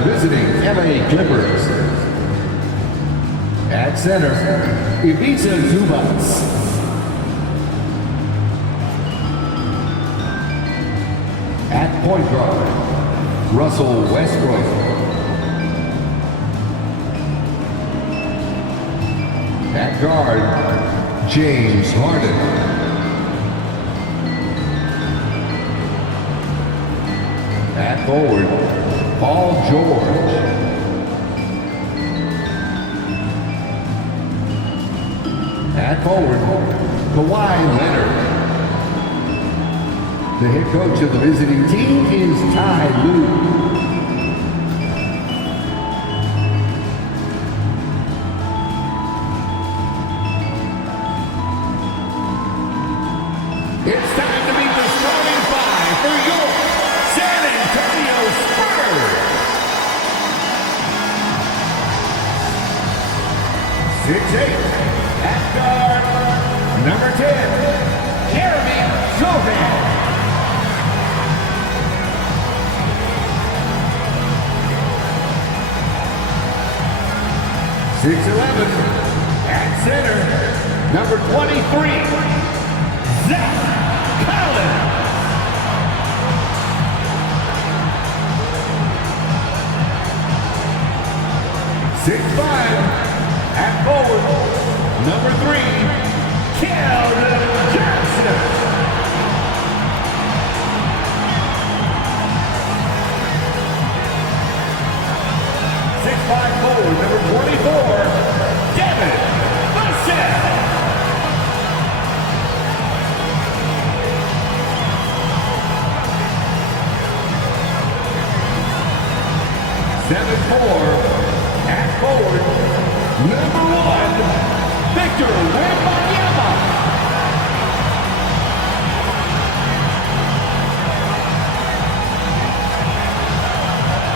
the visiting LA Clippers. At center, Ivica Zubac. At point guard, Russell Westbrook. At guard, James Harden. At forward, Paul George. At forward, Kawhi Leonard. The head coach of the visiting team is Ty Lue. It's time to meet the starting five for your San Antonio Spurs. 6'8", at guard, number 10, Jeremy Sohan. At center, number 23, Zach Collins. 6'5", at forward, number 3, Keldon Johnson. 6'5" forward, number 24, Devin Vassell. 7'4", at forward, number 1, Victor Wembanyama.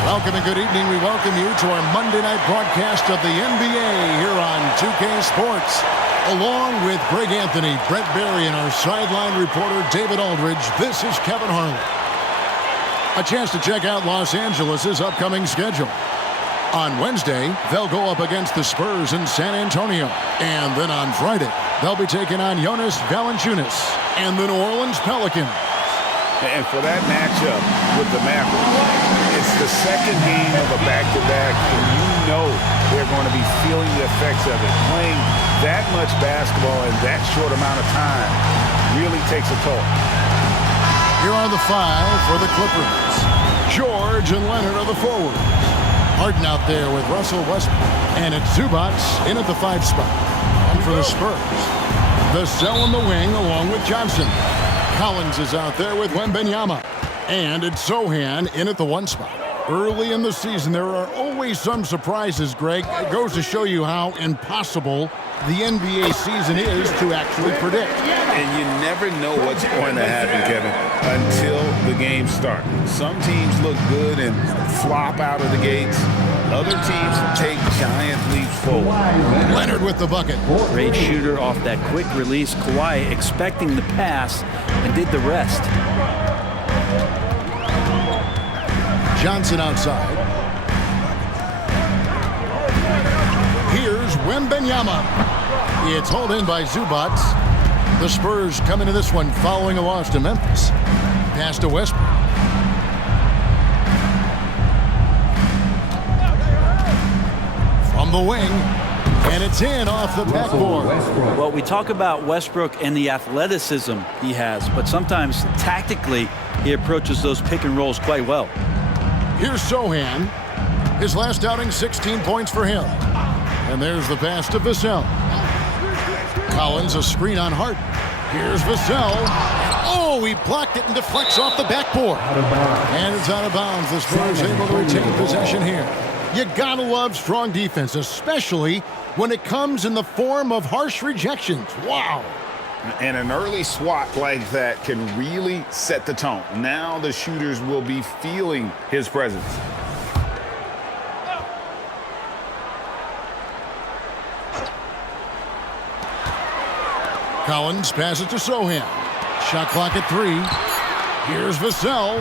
Welcome and good evening. We welcome you to our Monday night broadcast of the NBA here on 2K Sports. Along with Greg Anthony, Brett Berry, and our sideline reporter David Aldridge, this is Kevin Harlan. A chance to check out Los Angeles' upcoming schedule. On Wednesday, they'll go up against the Spurs in San Antonio. And then on Friday, they'll be taking on Jonas Valanciunas and the New Orleans Pelicans. And for that matchup with the Mavericks, it's the second game of a back-to-back, and you know they're going to be feeling the effects of it. Playing that much basketball in that short amount of time really takes a toll. Here are the five for the Clippers. George and Leonard are the forwards. Harden out there with Russell Westbrook. And it's Zubac in at the 5 spot. And for the Spurs, Vassell in the wing along with Johnson. Collins is out there with Wembanyama. And it's Sohan in at the 1 spot. Early in the season, there are always some surprises, Greg. It goes to show you how impossible the NBA season is to actually predict. And you never know what's going to happen, Kevin, until the game starts. Some teams look good and flop out of the gates. Other teams take giant leaps forward. Leonard with the bucket. Great shooter off that quick release. Kawhi expecting the pass and did the rest. Johnson outside. Here's Wembanyama. It's hauled in by Zubac. The Spurs come into this one following a loss to Memphis. Pass to Westbrook. From the wing. And it's in off the backboard. Well, we talk about Westbrook and the athleticism he has, but sometimes tactically he approaches those pick and rolls quite well. Here's Sohan. His last outing, 16 points for him. And there's the pass to Vassell. Collins, a screen on Harden. Here's Vassell. Oh, he blocked it and deflects off the backboard. And it's out of bounds. The Spurs able to retain possession here. You gotta love strong defense, especially when it comes in the form of harsh rejections. Wow. And an early swat like that can really set the tone. Now the shooters will be feeling his presence. Collins passes to Sohan. Shot clock at 3. Here's Vassell.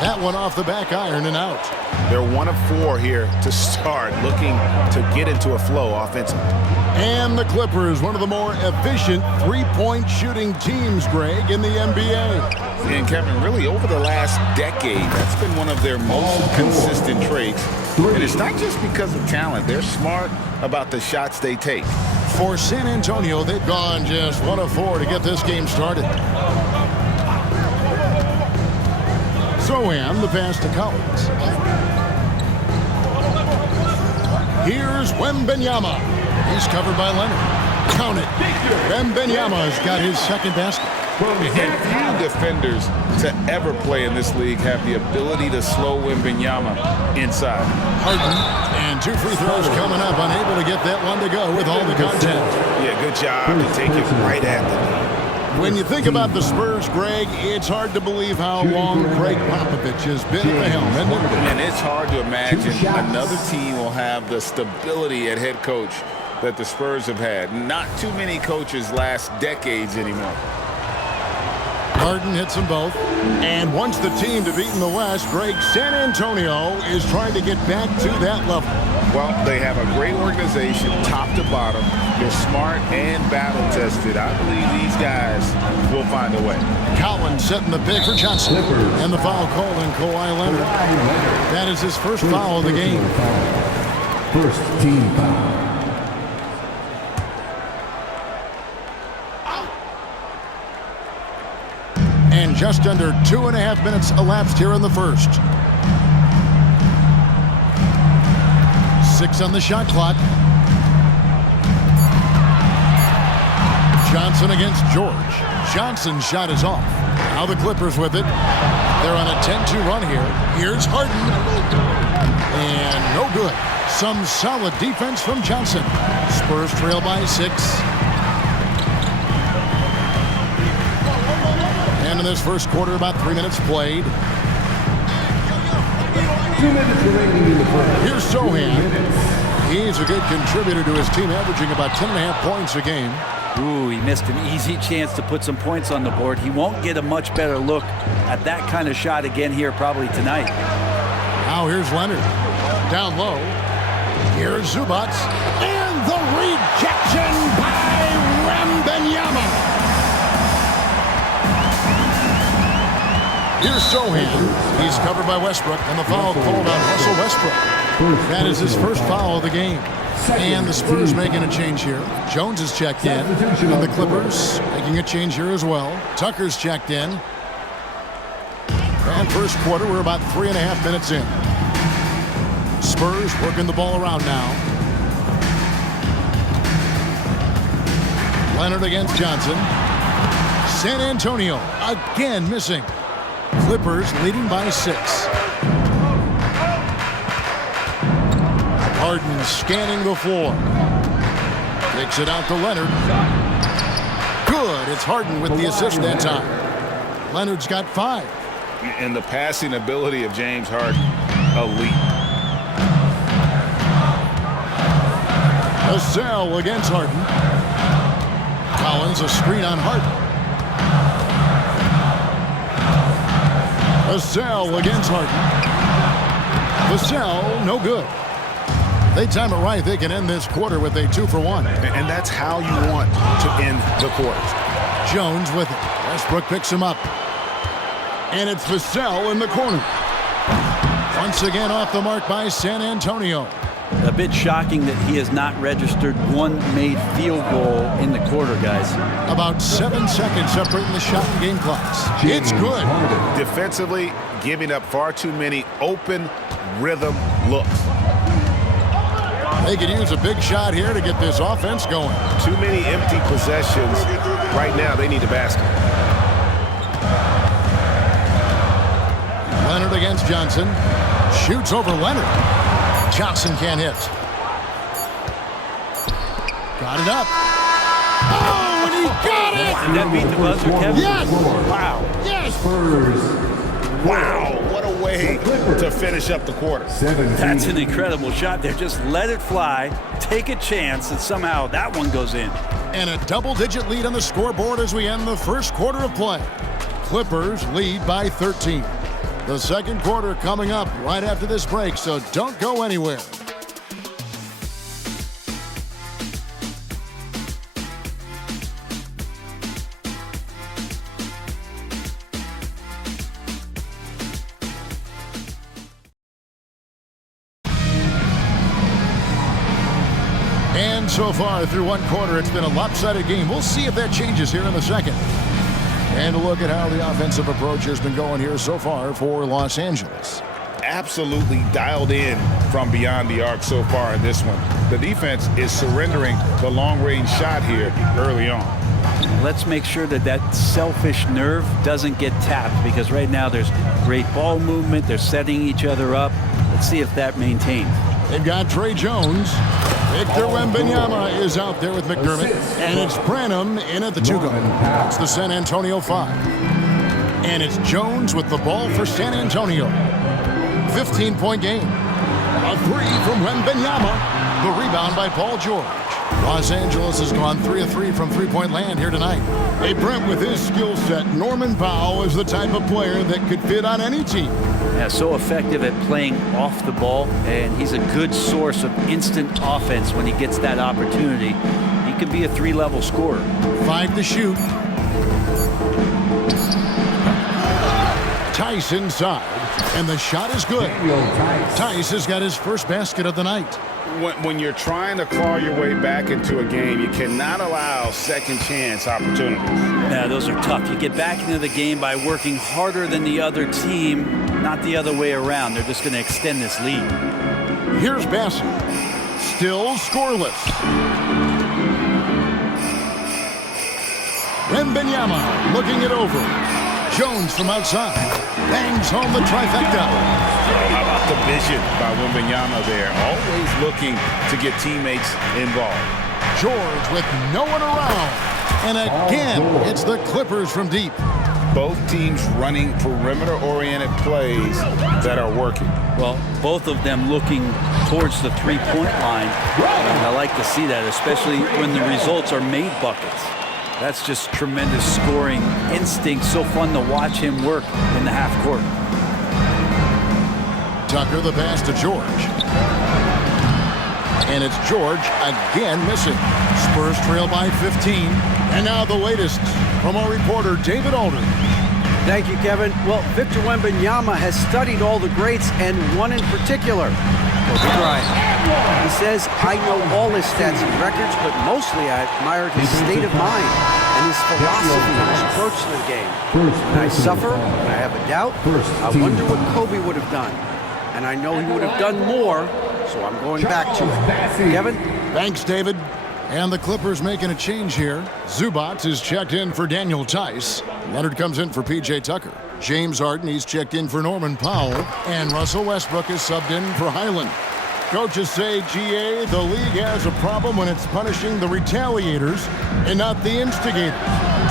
That one off the back iron and out. They're 1 of 4 here to start, looking to get into a flow offensively. And the Clippers, one of the more efficient three-point shooting teams, Greg, in the NBA. And Kevin, really over the last decade, that's been one of their most consistent traits. And it's not just because of talent. They're smart about the shots they take. For San Antonio, they've gone just 1 of 4 to get this game started. Zohan, the pass to Collins. Here's Wembanyama. He's covered by Leonard. Count it. Wembanyama's got his second basket. And few defenders to ever play in this league have the ability to slow Wembanyama inside. Harden, and 2 free throws coming up, unable to get that one to go with all the contact. Yeah, good job to take it right at the knee. When you think about the Spurs, Greg, it's hard to believe how long Greg Popovich has been at the helm, isn't it? And it's hard to imagine another team will have the stability at head coach that the Spurs have had. Not too many coaches last decades anymore. Harden hits them both. And once the team to beat in the West, Greg, San Antonio is trying to get back to that level. Well, they have a great organization, top to bottom. They're smart and battle-tested. I believe these guys will find a way. Collins setting the pick for Johnson. And the foul called on Kawhi Leonard. That is his first foul of the game. First team foul. And just under 2.5 minutes elapsed here in the first. 6 on the shot clock. Johnson against George. Johnson's shot is off. Now the Clippers with it. They're on a 10-2 run here. Here's Harden. And no good. Some solid defense from Johnson. Spurs trail by 6. And in this first quarter, about 3 minutes played. 2 minutes remaining in the first. Here's Zohan. He's a good contributor to his team, averaging about 10.5 points a game. Ooh, he missed an easy chance to put some points on the board. He won't get a much better look at that kind of shot again here probably tonight. Now here's Leonard. Down low. Here's Zubac. And the rejection by Wembanyama. Here's Zohan. He's covered by Westbrook, and the foul called on Russell Westbrook. That is his first foul of the game. And the Spurs making a change here. Jones is checked in. And the Clippers making a change here as well. Tucker's checked in. And first quarter, we're about 3.5 minutes in. Spurs working the ball around now. Leonard against Johnson. San Antonio again missing. Clippers leading by 6. Harden scanning the floor. Takes it out to Leonard. Good. It's Harden with the assist that time. Leonard's got 5. And the passing ability of James Harden, elite. Vassell against Harden. Collins a screen on Harden. Vassell against Harden. Vassell, no good. They time it right. They can end this quarter with a 2-for-1. And that's how you want to end the quarter. Jones with it. Westbrook picks him up. And it's Vassell in the corner. Once again off the mark by San Antonio. A bit shocking that he has not registered one made field goal in the quarter, guys. About 7 seconds separating the shot and game clocks. It's good. Defensively, giving up far too many open rhythm looks. They could use a big shot here to get this offense going. Too many empty possessions. Right now, they need a basket. Leonard against Johnson. Shoots over Leonard. Johnson can't hit. Got it up. Oh, and he got it! Did that beat the buzzer, Kevin? Yes! Wow. Yes! Spurs. Wow, what a way to finish up the quarter. 17. That's an incredible shot there. Just let it fly, take a chance, and somehow that one goes in. And a double-digit lead on the scoreboard as we end the first quarter of play. Clippers lead by 13. The second quarter coming up right after this break, so don't go anywhere. And so far through one quarter, it's been a lopsided game. We'll see if that changes here in the second. And a look at how the offensive approach has been going here so far for Los Angeles. Absolutely dialed in from beyond the arc so far in this one. The defense is surrendering the long-range shot here early on. Let's make sure that that selfish nerve doesn't get tapped, because right now there's great ball movement. They're setting each other up. Let's see if that maintains. They've got Trey Jones. Victor Wembanyama is out there with McDermott. And it's Branham in at the 2-guard. It's the San Antonio 5. And it's Jones with the ball for San Antonio. 15-point game. A three from Wembanyama. The rebound by Paul George. Los Angeles has gone 3 of 3 from three-point land here tonight. Hey, Brent, with his skill set, Norman Powell is the type of player that could fit on any team. Yeah, so effective at playing off the ball, and he's a good source of instant offense when he gets that opportunity. He could be a 3-level scorer. 5 to shoot. Tice inside, and the shot is good. Tice has got his first basket of the night. When you're trying to claw your way back into a game, you cannot allow second chance opportunities. Yeah, those are tough. You get back into the game by working harder than the other team, not the other way around. They're just going to extend this lead. Here's Bassett. Still scoreless. Wembanyama looking it over. Jones from outside. Bangs home the trifecta. How about the vision by Wembanyama there? Always looking to get teammates involved. George with no one around. And again, it's the Clippers from deep. Both teams running perimeter-oriented plays that are working. Well, both of them looking towards the three-point line. And I like to see that, especially when the results are made buckets. That's just tremendous scoring instinct. So fun to watch him work in the half court. Tucker the pass to George. And it's George again missing. Spurs trail by 15. And now the latest from our reporter, David Alden. Thank you, Kevin. Well, Victor Wembanyama has studied all the greats, and one in particular, Kobe Bryant. He says, I know all his stats and records, but mostly I admired his state of mind and his philosophy and his approach to the game. When I suffer, when I have a doubt, I wonder what Kobe would have done. And I know he would have done more, so I'm going back to it. Kevin? Thanks, David. And the Clippers making a change here. Zubac is checked in for Daniel Tice. Leonard comes in for P.J. Tucker. James Harden, he's checked in for Norman Powell. And Russell Westbrook is subbed in for Highland. Coaches say, GA, the league has a problem when it's punishing the retaliators and not the instigators.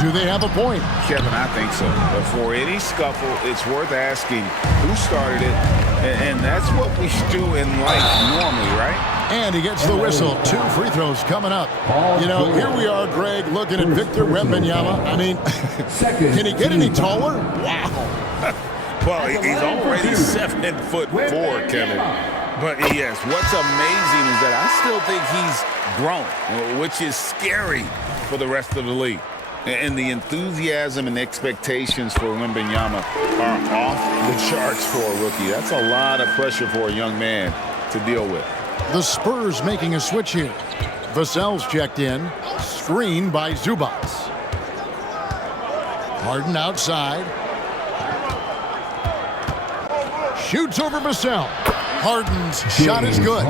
Do they have a point? Kevin, I think so. But for any scuffle, it's worth asking who started it. And that's what we do in life normally, right? And he gets the whistle. 2 free throws coming up. You know, here we are, Greg, looking at Victor Wembanyama. I mean, can he get any taller? Wow. Well, he's already 7'4", Kevin. But yes, what's amazing is that I still think he's grown, which is scary for the rest of the league. And the enthusiasm and expectations for Wembanyama are off the charts for a rookie. That's a lot of pressure for a young man to deal with. The Spurs making a switch here. Vassell's checked in. Screen by Zubac. Harden outside. Shoots over Vassell. Harden's shot is good.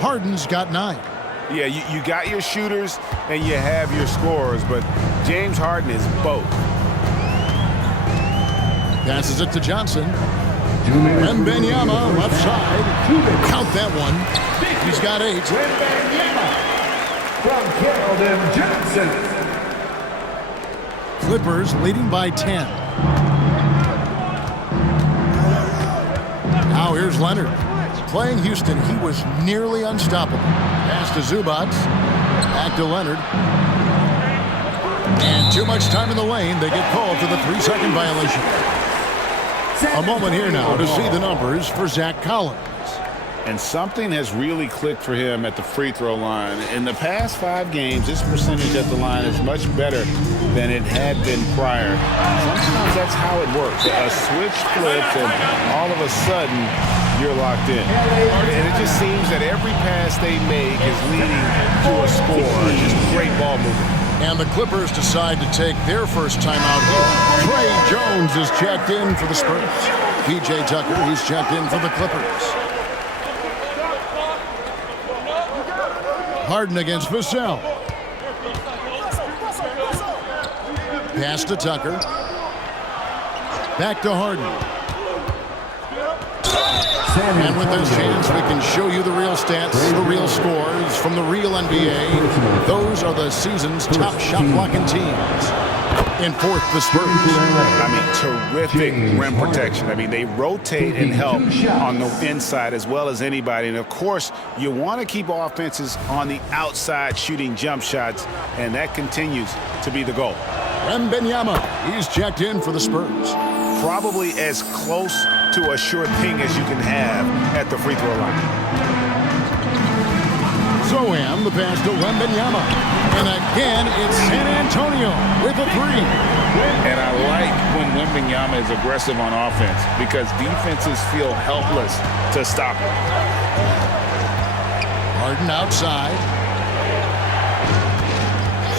Harden's got 9. Yeah, you got your shooters and you have your scorers, but James Harden is both. Passes it to Johnson. Wembanyama left side. Count that one. He's got 8. From Keldon Johnson. Clippers leading by 10. Now here's Leonard. Playing Houston, he was nearly unstoppable. Pass to Zubac. Back to Leonard. And too much time in the lane. They get called for the 3-second violation. A moment here now to see the numbers for Zach Collins. And something has really clicked for him at the free throw line. In the past 5 games, his percentage at the line is much better than it had been prior. Sometimes that's how it works. A switch flips and all of a sudden you're locked in. And it just seems that every pass they make is leading to a score. Just great ball movement. And the Clippers decide to take their first time out here. Trey Jones is checked in for the Spurs. P.J. Tucker, he's checked in for the Clippers. Harden against Vassell. Pass to Tucker. Back to Harden. And with this chance, we can show you the real stats, the real scores from the real NBA. Those are the season's top shot-blocking teams. In fourth, the Spurs. I mean, terrific rim protection. I mean, they rotate and help on the inside as well as anybody. And, of course, you want to keep offenses on the outside shooting jump shots, and that continues to be the goal. Wembanyama, he's checked in for the Spurs. Probably as close to a sure thing as you can have at the free throw line. Zoham, the pass to Wembanyama. And again, it's San Antonio with a 3. And I like when Wembanyama is aggressive on offense because defenses feel helpless to stop him. Harden outside.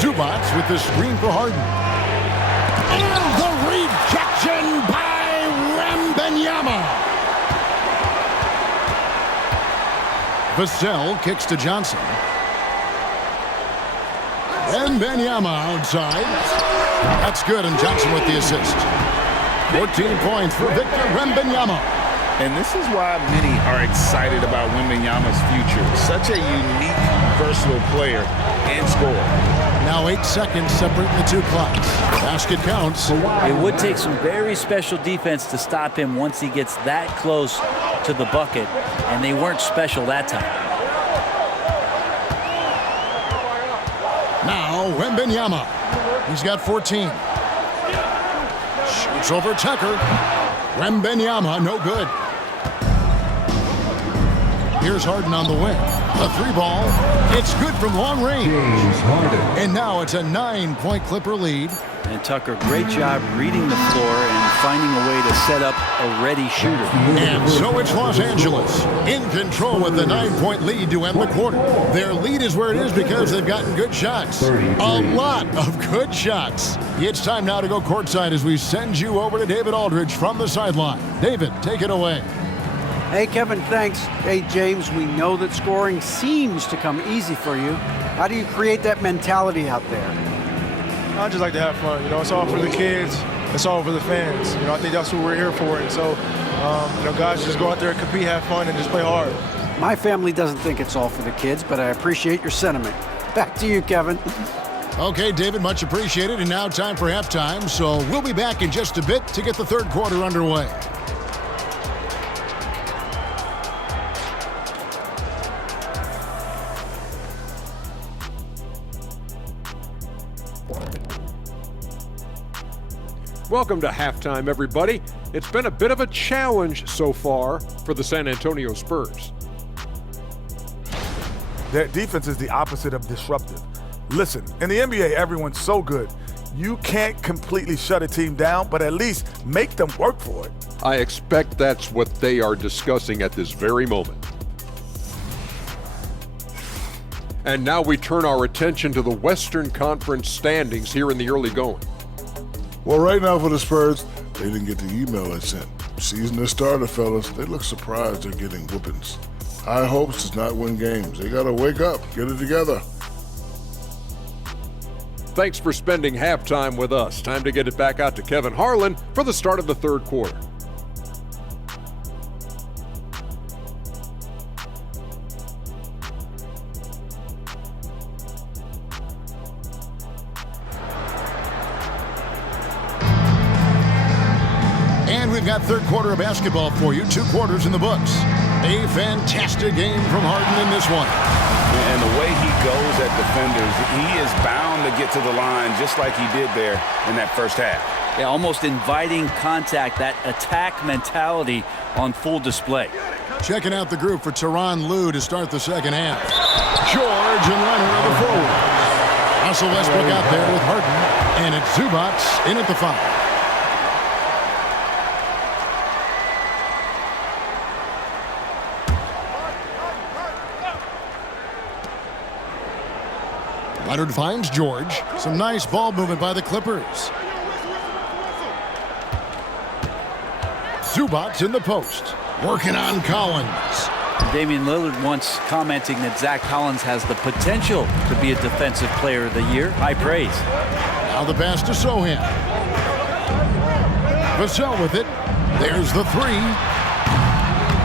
Zubac with the screen for Harden. And the rejection by Wembanyama. Vassell kicks to Johnson. Wembanyama outside. That's good, and Johnson with the assist. 14 points for Victor Wembanyama. And this is why many are excited about Wembanyama's future. Such a unique, versatile player and scorer. Now 8 seconds separating the two clocks. Basket counts. It would take some very special defense to stop him once he gets that close to the bucket, and they weren't special that time. Now Wembanyama. He's got 14. Shoots over Tucker. Wembanyama, no good. Here's Harden on the wing. A 3 ball. It's good from long range. And now it's a 9-point Clipper lead. And Tucker, great job reading the floor and finding a way to set up a ready shooter. And so it's Los Angeles in control with the 9-point lead to end the quarter. Their lead is where it is because they've gotten good shots. A lot of good shots. It's time now to go courtside as we send you over to David Aldridge from the sideline. David, take it away. Hey, Kevin, thanks. Hey, James, we know that scoring seems to come easy for you. How do you create that mentality out there? I just like to have fun. You know, it's all for the kids. It's all for the fans. You know, I think that's what we're here for. And so, you know, guys, just go out there and compete, have fun, and just play hard. My family doesn't think it's all for the kids, but I appreciate your sentiment. Back to you, Kevin. Okay, David, much appreciated. And now time for halftime. So we'll be back in just a bit to get the third quarter underway. Welcome to halftime, everybody. It's been a bit of a challenge so far for the San Antonio Spurs. Their defense is the opposite of disruptive. Listen, in the NBA, everyone's so good. You can't completely shut a team down, but at least make them work for it. I expect that's what they are discussing at this very moment. And now we turn our attention to the Western Conference standings here in the early going. Well, right now for the Spurs, they didn't get the email I sent. Season has started, fellas. They look surprised they're getting whoopings. High hopes does not win games. They got to wake up, get it together. Thanks for spending halftime with us. Time to get it back out to Kevin Harlan for the start of the third quarter. And we've got third quarter of basketball for you. 2 quarters in the books. A fantastic game from Harden in this one. And the way he goes at defenders, he is bound to get to the line just like he did there in that first half. Yeah, almost inviting contact, that attack mentality on full display. Checking out the group for Tyronn Lue to start the second half. George and Leonard are the forwards. Russell Westbrook out there with Harden, and it's Zubats in at the 5. Leonard finds George. Some nice ball movement by the Clippers. Zubats in the post, working on Collins. Damian Lillard once commenting that Zach Collins has the potential to be a defensive player of the year. High praise. Now the pass to Sohan. Vassell with it. There's the 3.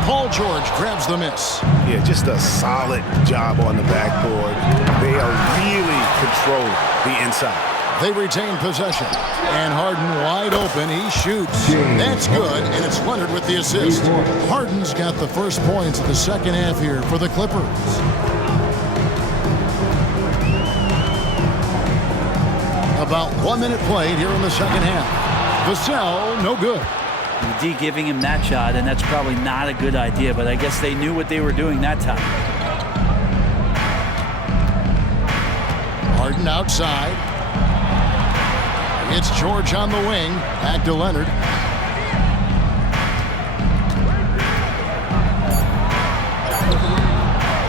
Paul George grabs the miss. Yeah, just a solid job on the backboard. They are really controlling the inside. They retain possession. And Harden wide open. He shoots. That's good, and it's Leonard with the assist. Harden's got the first points of the second half here for the Clippers. About 1 minute played here in the second half. Vassell, no good. D giving him that shot, and that's probably not a good idea, but I guess they knew what they were doing that time. Harden outside. It's George on the wing. Back to Leonard.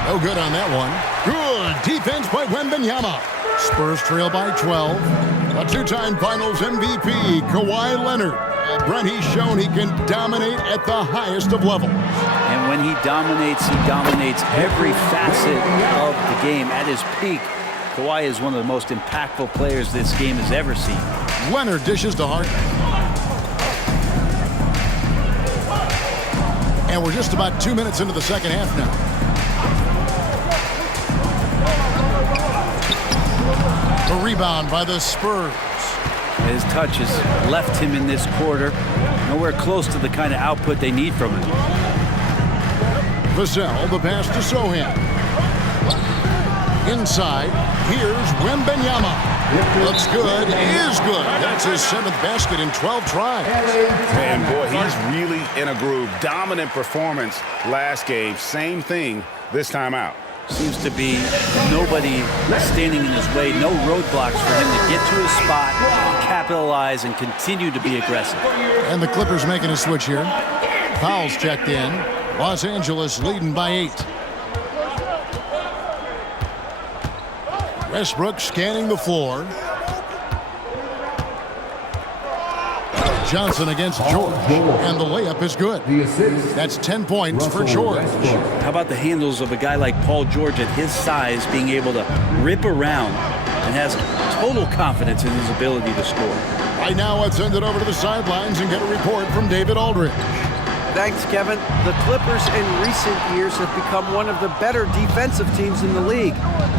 No good on that one. Good defense by Wembanyama. Spurs trail by 12. A 2-time Finals MVP, Kawhi Leonard. Brent, he's shown he can dominate at the highest of levels. And when he dominates every facet of the game. At his peak, Kawhi is one of the most impactful players this game has ever seen. Leonard dishes to Harden. And we're just about 2 minutes into the second half now. The rebound by the Spurs. His touch has left him in this quarter nowhere close to the kind of output they need from him. Vassell, the pass to Sohan. Inside, here's Wembanyama. Looks good, is good. That's his 7th basket in 12 tries. And boy, he's really in a groove. Dominant performance last game. Same thing this time out. Seems to be nobody standing in his way, no roadblocks for him to get to his spot, capitalize, and continue to be aggressive. And the Clippers making a switch here. Fouls checked in. Los Angeles leading by 8. Westbrook scanning the floor. Johnson against George, and the layup is good. That's 10 points for George. How about the handles of a guy like Paul George at his size being able to rip around and has total confidence in his ability to score. Right now, let's send it over to the sidelines and get a report from David Aldridge. Thanks, Kevin. The Clippers in recent years have become one of the better defensive teams in the league.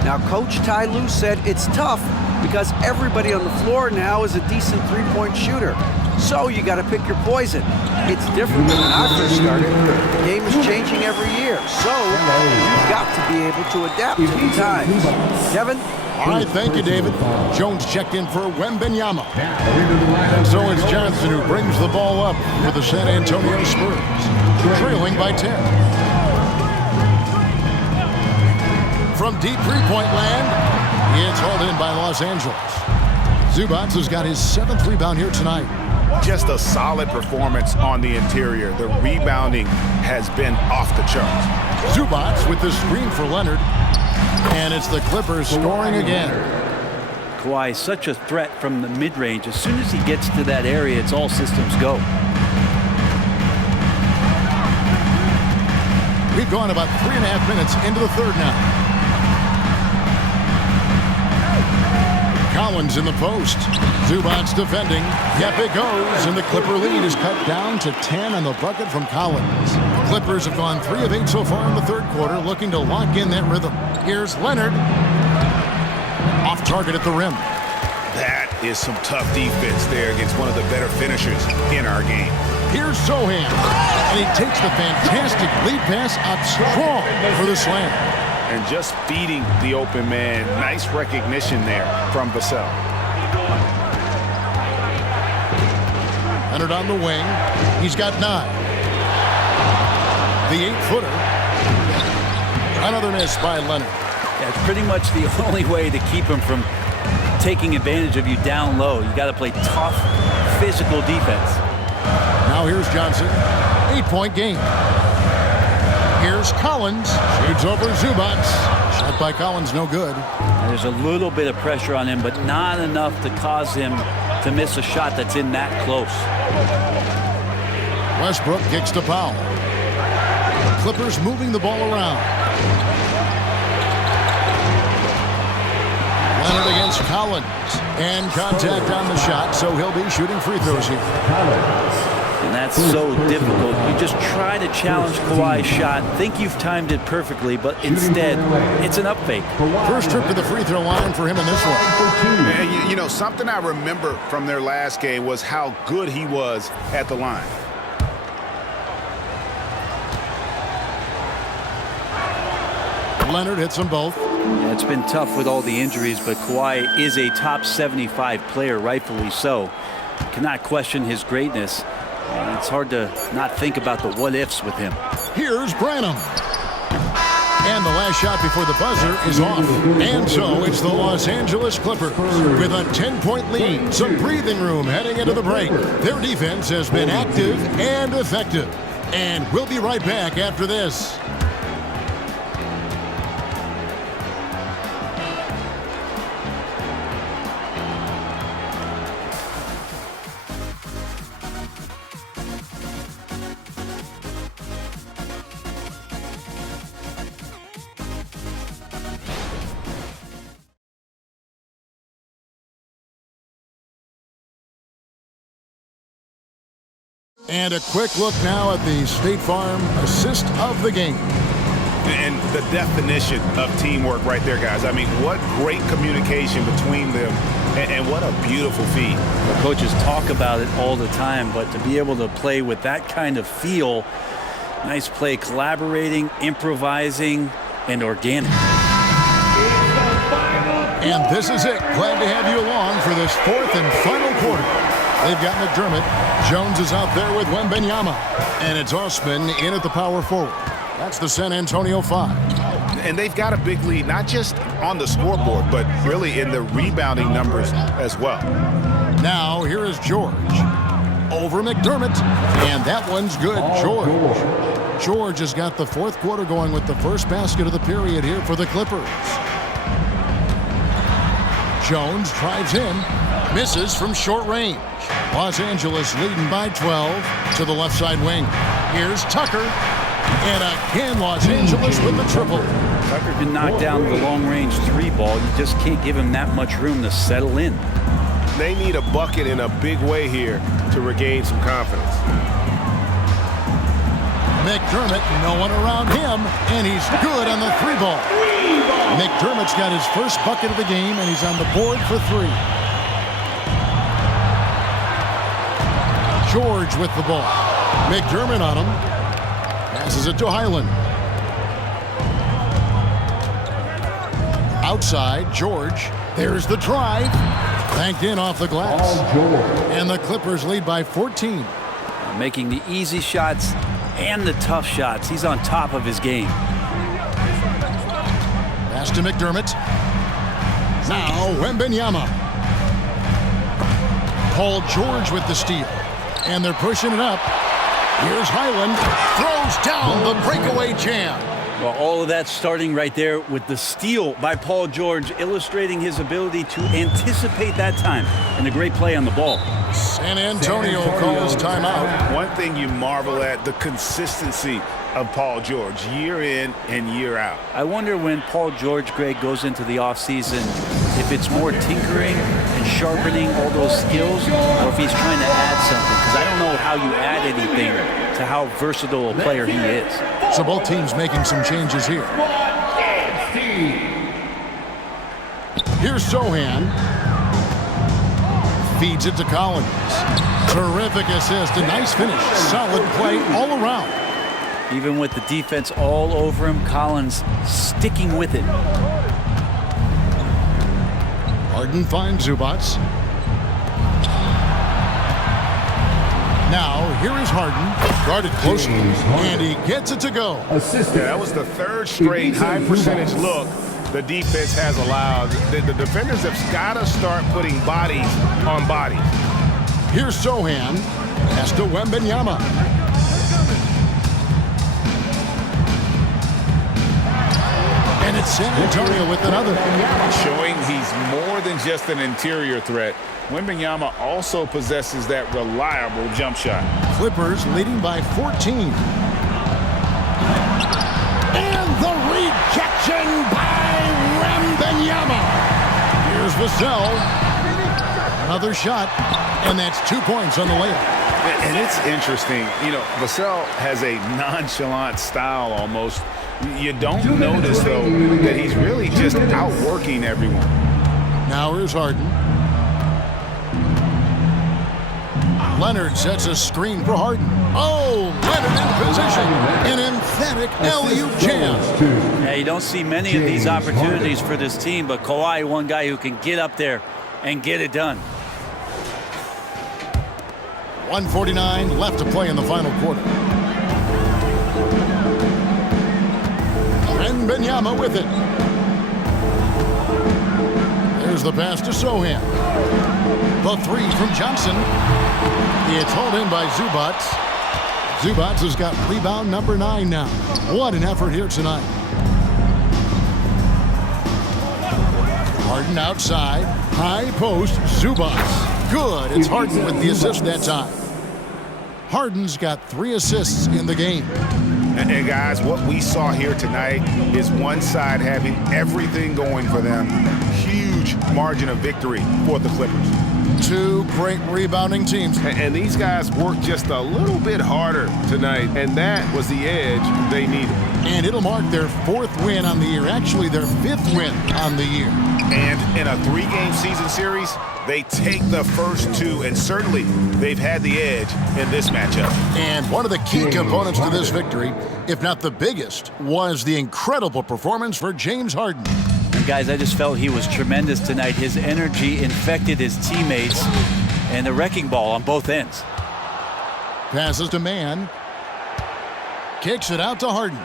Now, Coach Ty Lue said it's tough because everybody on the floor now is a decent three-point shooter. So you got to pick your poison. It's different than when I first started. The game is changing every year. So you've got to be able to adapt to the times. Kevin? All right, thank you, David. Jones checked in for Wembanyama. And so it's Johnson who brings the ball up for the San Antonio Spurs, trailing by 10. From deep three-point land, it's hauled in by Los Angeles. Zubats has got his 7th rebound here tonight. Just a solid performance on the interior. The rebounding has been off the charts. Zubats with the screen for Leonard. And it's the Clippers scoring again. Kawhi is such a threat from the mid-range. As soon as he gets to that area, it's all systems go. We've gone about 3.5 minutes into the third now. Collins in the post. Zubats defending. Yep, it goes, and the Clipper lead is cut down to 10 on the bucket from Collins. The Clippers have gone 3 of 8 so far in the third quarter, looking to lock in that rhythm. Here's Leonard. Off target at the rim. That is some tough defense there against one of the better finishers in our game. Here's Sohan. And he takes the fantastic lead pass up strong for the slam. And just feeding the open man. Nice recognition there from Vassell. Leonard on the wing. He's got 9. The 8-footer. Another miss by Leonard. Yeah, it's pretty much the only way to keep him from taking advantage of you down low. You got to play tough, physical defense. Now here's Johnson. 8-point game. Here's Collins. Shoots over Zubac. Shot by Collins, no good. And there's a little bit of pressure on him, but not enough to cause him to miss a shot that's in that close. Westbrook kicks to Powell. Clippers moving the ball around. Leonard against Collins. And contact on the shot, so he'll be shooting free throws here. And that's so difficult. You just try to challenge Kawhi's shot, think you've timed it perfectly, but instead, it's an up fake. First trip to the free throw line for him in this one. Man, you know, something I remember from their last game was how good he was at the line. Leonard hits them both. Yeah, it's been tough with all the injuries, but Kawhi is a top 75 player, rightfully so. Cannot question his greatness. And it's hard to not think about the what-ifs with him. Here's Branham. And the last shot before the buzzer is off. And so it's the Los Angeles Clippers with a 10-point lead. Some breathing room heading into the break. Their defense has been active and effective. And we'll be right back after this. And a quick look now at the State Farm assist of the game. And the definition of teamwork right there, guys. I mean, what great communication between them, and what a beautiful feed. The coaches talk about it all the time, but to be able to play with that kind of feel, nice play, collaborating, improvising, and organic. And this is it. Glad to have you along for this fourth and final quarter. They've got McDermott. Jones is out there with Wembanyama. And it's Osman in at the power forward. That's the San Antonio 5. And they've got a big lead, not just on the scoreboard, but really in the rebounding numbers as well. Now, here is George. Over McDermott. And that one's good. George has got the fourth quarter going with the first basket of the period here for the Clippers. Jones drives in. Misses from short range. Los Angeles leading by 12 to the left side wing. Here's Tucker. And again, Los Angeles with the triple. Tucker can knock down the long-range 3 ball. You just can't give him that much room to settle in. They need a bucket in a big way here to regain some confidence. McDermott, no one around him, and he's good on the 3 ball. McDermott's got his first bucket of the game, and he's on the board for 3. George with the ball. McDermott on him. Passes it to Highland. Outside, George. There's the drive. Banked in off the glass. And the Clippers lead by 14. Making the easy shots and the tough shots. He's on top of his game. Pass to McDermott. Now Wembanyama. Paul George with the steal. And they're pushing it up. Here's Highland. Throws down the breakaway jam. Well, all of that starting right there with the steal by Paul George, illustrating his ability to anticipate that time. And a great play on the ball. San Antonio calls timeout. One thing you marvel at, the consistency of Paul George, year in and year out. I wonder when Paul George, Greg, goes into the offseason, if it's more tinkering and sharpening all those skills, or if he's trying to add something. Because I don't know how you add anything to how versatile a player he is. So both teams making some changes here. Here's Sohan. Feeds it to Collins. Terrific assist, a nice finish. Solid play all around. Even with the defense all over him, Collins sticking with it. Harden finds Zubats. Now, here is Harden, guarded closely, and he gets it to go. Yeah, that was the third straight high-percentage look the defense has allowed. The defenders have got to start putting bodies on bodies. Here's Sohan. Pass to Wembanyama. And it's San Antonio with another. Showing he's more than just an interior threat. Wembanyama also possesses that reliable jump shot. Clippers leading by 14. And the rejection by Wembanyama. Here's Vassell. Another shot, and that's 2 points on the layup. And it's interesting, you know, Vassell has a nonchalant style almost. You don't notice, though, that he's really just outworking everyone. Now here's Harden. Leonard sets a screen for Harden. Oh, Leonard in position. An emphatic alley-oop jam. Yeah, you don't see many of these opportunities for this team, but Kawhi, one guy who can get up there and get it done. 1:49 left to play in the final quarter. And Wembanyama with it. There's the pass to Sohan. The three from Johnson. It's hauled in by Zubats. Zubats has got rebound number 9 now. What an effort here tonight. Harden outside. High post. Zubats. Good. It's Harden with the assist that time. Harden's got 3 assists in the game. And guys, what we saw here tonight is one side having everything going for them. Huge margin of victory for the Clippers. 2 great rebounding teams. And these guys worked just a little bit harder tonight, and that was the edge they needed. And it'll mark their 4th win on the year. Actually, their 5th win on the year. And in a 3-game season series, they take the first 2, and certainly they've had the edge in this matchup. And one of the key components to this victory, if not the biggest, was the incredible performance for James Harden. And guys, I just felt he was tremendous tonight. His energy infected his teammates, and the wrecking ball on both ends. Passes to Mann. Kicks it out to Harden.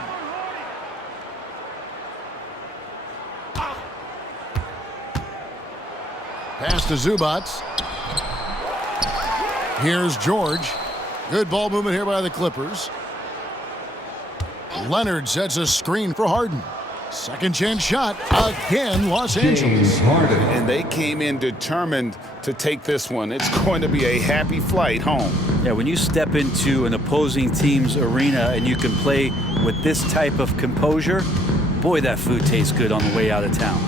Pass to Zubats. Here's George. Good ball movement here by the Clippers. Leonard sets a screen for Harden. Second chance shot. Again, Los Angeles. And they came in determined to take this one. It's going to be a happy flight home. Yeah, when you step into an opposing team's arena and you can play with this type of composure, boy, that food tastes good on the way out of town.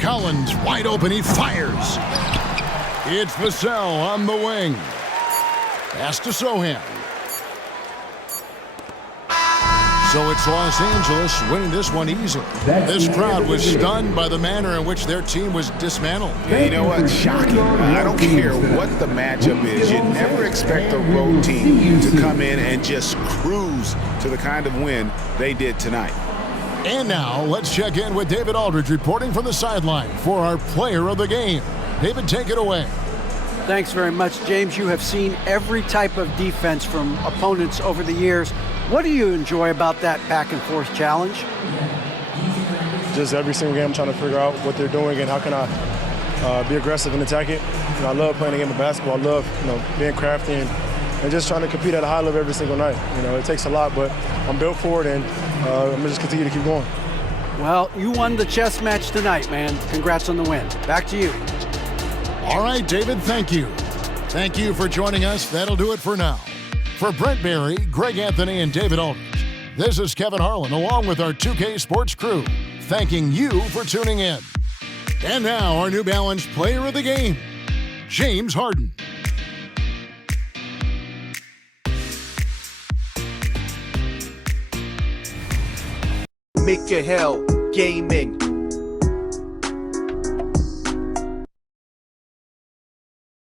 Collins wide open, he fires. It's Vassell on the wing. Pass to Sohan. So it's Los Angeles winning this one easily. This crowd was stunned by the manner in which their team was dismantled. Yeah, you know what? Shocking. I don't care what the matchup is. You never expect a road team to come in and just cruise to the kind of win they did tonight. And now, let's check in with David Aldridge reporting from the sideline for our player of the game. David, take it away. Thanks very much, James. You have seen every type of defense from opponents over the years. What do you enjoy about that back-and-forth challenge? Just every single game I'm trying to figure out what they're doing and how can I be aggressive and attack it. You know, I love playing the game of basketball. I love, being crafty and just trying to compete at a high level every single night. You know, it takes a lot, but I'm built for it, and I'm going to just continue to keep going. Well, you won the chess match tonight, man. Congrats on the win. Back to you. All right, David, thank you. Thank you for joining us. That'll do it for now. For Brent Barry, Greg Anthony, and David Aldridge, this is Kevin Harlan along with our 2K Sports crew, thanking you for tuning in. And now, our New Balance player of the game, James Harden. Make your hell gaming.